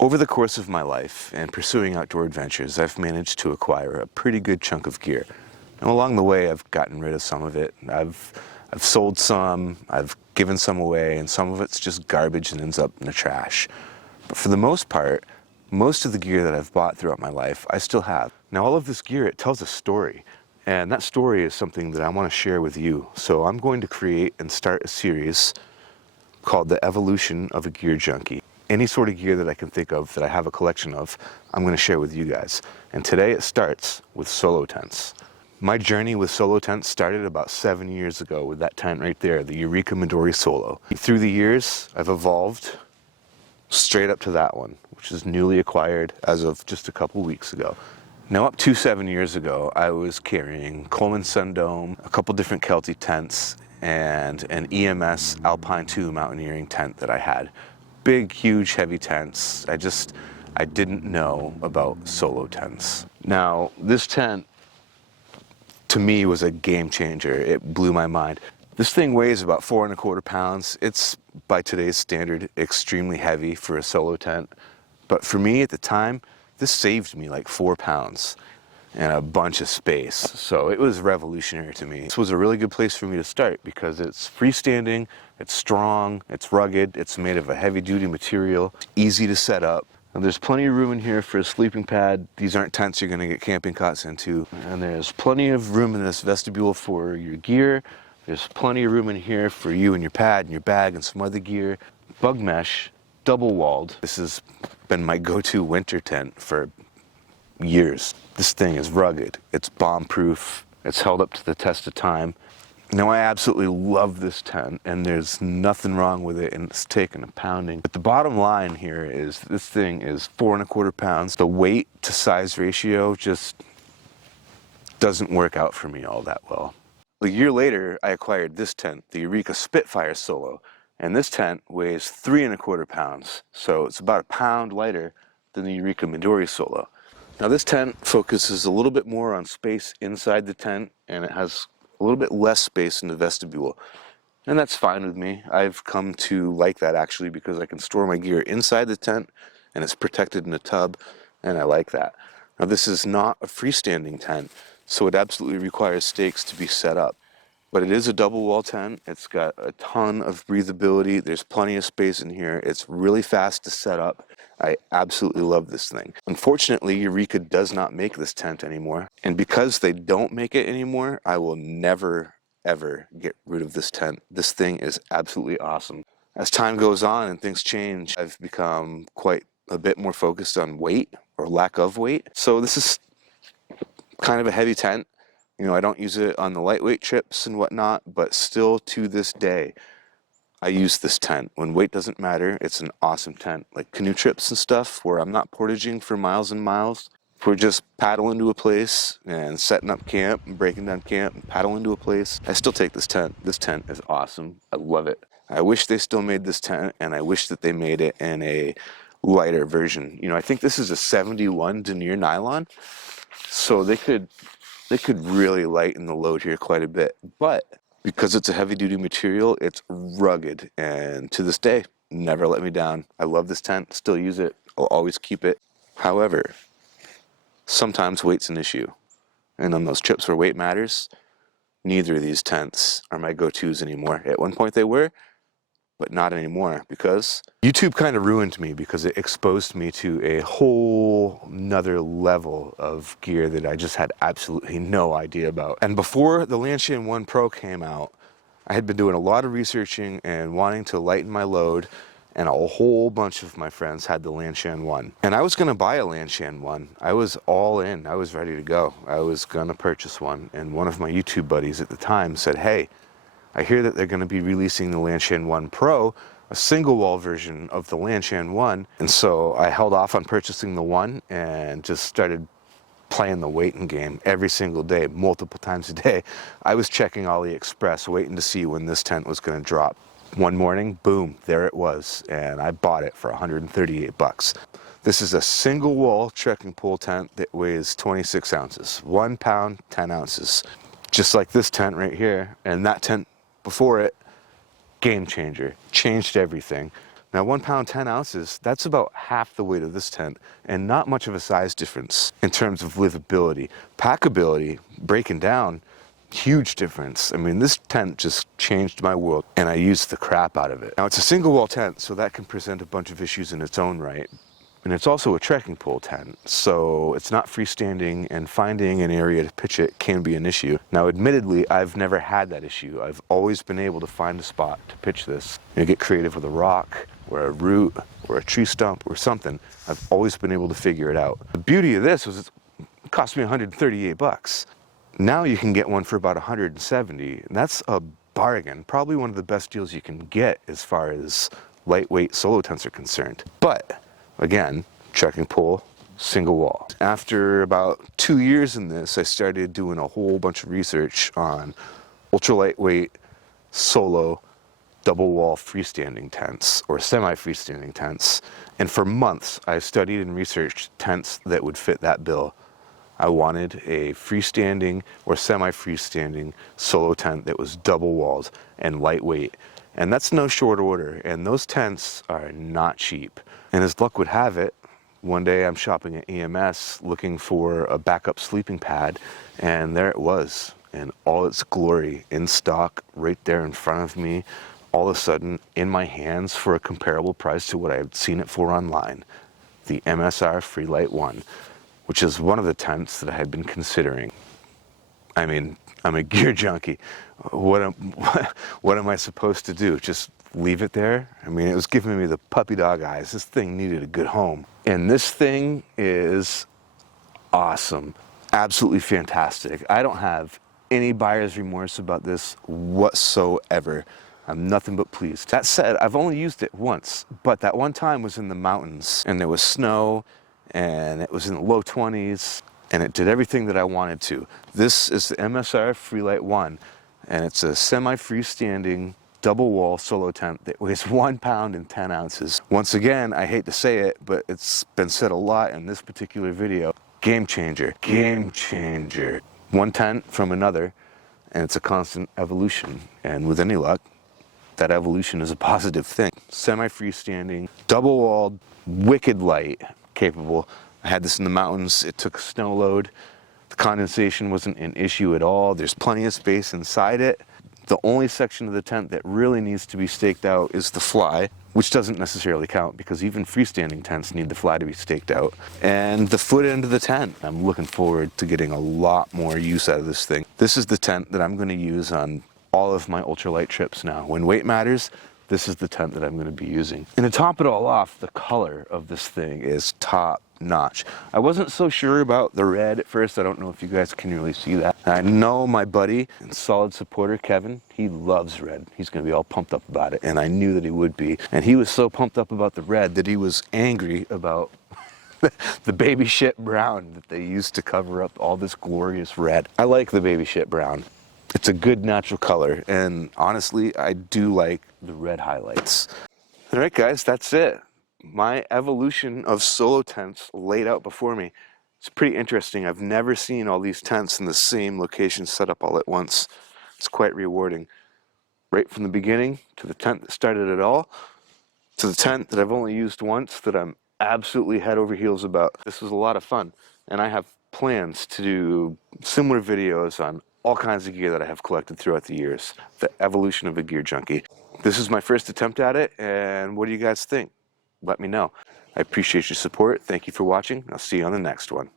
Over the course of my life and pursuing outdoor adventures, I've managed to acquire a pretty good chunk of gear. And along the way, I've gotten rid of some of it. I've sold some, I've given some away, and some of it's just garbage and ends up in the trash. But for the most part, most of the gear that I've bought throughout my life, I still have. Now, all of this gear, it tells a story. And that story is something that I want to share with you. So I'm going to create and start a series called The Evolution of a Gear Junkie. Any sort of gear that I can think of that I have a collection of, I'm going to share with you guys. And today it starts with solo tents. My journey with solo tents started about 7 years ago with that tent right there, the Eureka Midori Solo. Through the years, I've evolved straight up to that one, which is newly acquired as of just a couple weeks ago. Now, up to 7 years ago, I was carrying Coleman Sundome, a couple different Kelty tents, and an EMS Alpine 2 mountaineering tent that I had. Big, huge, heavy tents. I didn't know about solo tents. Now, this tent, to me, was a game changer. It blew my mind. This thing weighs about 4¼ pounds. It's, by today's standard, extremely heavy for a solo tent. But for me at the time, this saved me like 4 pounds and a bunch of space. So it was revolutionary to me. This was a really good place for me to start because it's freestanding, it's strong, it's rugged, it's made of a heavy duty material, it's easy to set up. And there's plenty of room in here for a sleeping pad. These aren't tents you're gonna get camping cots into. And there's plenty of room in this vestibule for your gear. There's plenty of room in here for you and your pad and your bag and some other gear. Bug mesh, double walled. This has been my go-to winter tent for years. This thing is rugged, it's bomb-proof, it's held up to the test of time. Now, I absolutely love this tent, and there's nothing wrong with it, and it's taken a pounding. But the bottom line here is this thing is 4¼ pounds. The weight to size ratio just doesn't work out for me all that well. A year later, I acquired this tent, the Eureka Spitfire Solo, and this tent weighs 3¼ pounds, so it's about a pound lighter than the Eureka Midori Solo. Now, this tent focuses a little bit more on space inside the tent, and it has a little bit less space in the vestibule. And that's fine with me. I've come to like that actually because I can store my gear inside the tent and it's protected in a tub, and I like that. Now, this is not a freestanding tent, so it absolutely requires stakes to be set up. But it is a double wall tent. It's got a ton of breathability. There's plenty of space in here. It's really fast to set up. I absolutely love this thing. Unfortunately, Eureka does not make this tent anymore. And because they don't make it anymore, I will never, ever get rid of this tent. This thing is absolutely awesome. As time goes on and things change, I've become quite a bit more focused on weight or lack of weight. So this is kind of a heavy tent. You know, I don't use it on the lightweight trips and whatnot, but still to this day, I use this tent. When weight doesn't matter, it's an awesome tent. Like canoe trips and stuff where I'm not portaging for miles and miles. If we're just paddling to a place and setting up camp and breaking down camp and paddling to a place, I still take this tent. This tent is awesome. I love it. I wish they still made this tent, and I wish that they made it in a lighter version. You know, I think this is a 71 denier nylon, so they could really lighten the load here quite a bit. But because it's a heavy-duty material, it's rugged, and to this day, never let me down. I love this tent, still use it, I'll always keep it. However, sometimes weight's an issue, and on those trips where weight matters, neither of these tents are my go-tos anymore. At one point they were, but not anymore, because YouTube kind of ruined me because it exposed me to a whole nother level of gear that I just had absolutely no idea about. And before the Lanshan One Pro came out, I had been doing a lot of researching and wanting to lighten my load, and a whole bunch of my friends had the Lanshan One. And I was gonna buy a Lanshan One. I was all in, I was ready to go. I was gonna purchase one, and one of my YouTube buddies at the time said, "Hey, I hear that they're going to be releasing the Lanshan One Pro, a single wall version of the Lanshan One." And so I held off on purchasing the one and just started playing the waiting game every single day, multiple times a day. I was checking AliExpress, waiting to see when this tent was going to drop. One morning, boom, there it was, and I bought it for 138 bucks. This is a single wall trekking pole tent that weighs 26 ounces, 1 pound, 10 ounces. Just like this tent right here, and that tent before it, game changer, changed everything. Now 1 pound 10 ounces, that's about half the weight of this tent, and not much of a size difference in terms of livability. Packability, breaking down, huge difference. I mean, this tent just changed my world, and I used the crap out of it. Now it's a single wall tent, so that can present a bunch of issues in its own right. And it's also a trekking pole tent, so it's not freestanding, and finding an area to pitch it can be an issue. Now admittedly, I've never had that issue. I've always been able to find a spot to pitch this. You know, get creative with a rock, or a root, or a tree stump, or something. I've always been able to figure it out. The beauty of this was it cost me 138 bucks. Now you can get one for about 170, and that's a bargain. Probably one of the best deals you can get as far as lightweight solo tents are concerned. But again, trekking pole, single wall. After about 2 years in this, I started doing a whole bunch of research on ultra lightweight, solo, double wall freestanding tents, or semi-freestanding tents. And for months, I studied and researched tents that would fit that bill. I wanted a freestanding or semi-freestanding solo tent that was double walled and lightweight. And that's no short order, and those tents are not cheap. And as luck would have it, one day I'm shopping at EMS looking for a backup sleeping pad, and there it was, in all its glory, in stock, right there in front of me, all of a sudden in my hands for a comparable price to what I had seen it for online, the MSR Freelite 1, which is one of the tents that I had been considering. I mean, I'm a gear junkie. What am I supposed to do? Just leave it there? I mean, it was giving me the puppy dog eyes. This thing needed a good home. And this thing is awesome. Absolutely fantastic. I don't have any buyer's remorse about this whatsoever. I'm nothing but pleased. That said, I've only used it once, but that one time was in the mountains, and there was snow, and it was in the low 20s, and it did everything that I wanted to. This is the MSR Freelite 1, and it's a semi-freestanding double wall solo tent that weighs 1 pound and 10 ounces. Once again, I hate to say it, but it's been said a lot in this particular video. Game changer, game changer. One tent from another, and it's a constant evolution. And with any luck, that evolution is a positive thing. Semi-freestanding, double walled, wicked light capable. I had this in the mountains. It took a snow load. The condensation wasn't an issue at all. There's plenty of space inside it. The only section of the tent that really needs to be staked out is the fly, which doesn't necessarily count because even freestanding tents need the fly to be staked out. And the foot end of the tent. I'm looking forward to getting a lot more use out of this thing. This is the tent that I'm going to use on all of my ultralight trips now. When weight matters, this is the tent that I'm going to be using. And to top it all off, the color of this thing is top notch. I wasn't so sure about the red at first. I don't know if you guys can really see that. I know my buddy and solid supporter, Kevin, he loves red. He's going to be all pumped up about it, and I knew that he would be. And he was so pumped up about the red that he was angry about the baby shit brown that they used to cover up all this glorious red. I like the baby shit brown. It's a good natural color, and honestly, I do like the red highlights. All right, guys, that's it. My evolution of solo tents laid out before me. It's pretty interesting. I've never seen all these tents in the same location set up all at once. It's quite rewarding. Right from the beginning, to the tent that started it all, to the tent that I've only used once that I'm absolutely head over heels about. This was a lot of fun, and I have plans to do similar videos on all kinds of gear that I have collected throughout the years. The evolution of a gear junkie. This is my first attempt at it, and what do you guys think? Let me know. I appreciate your support. Thank you for watching. I'll see you on the next one.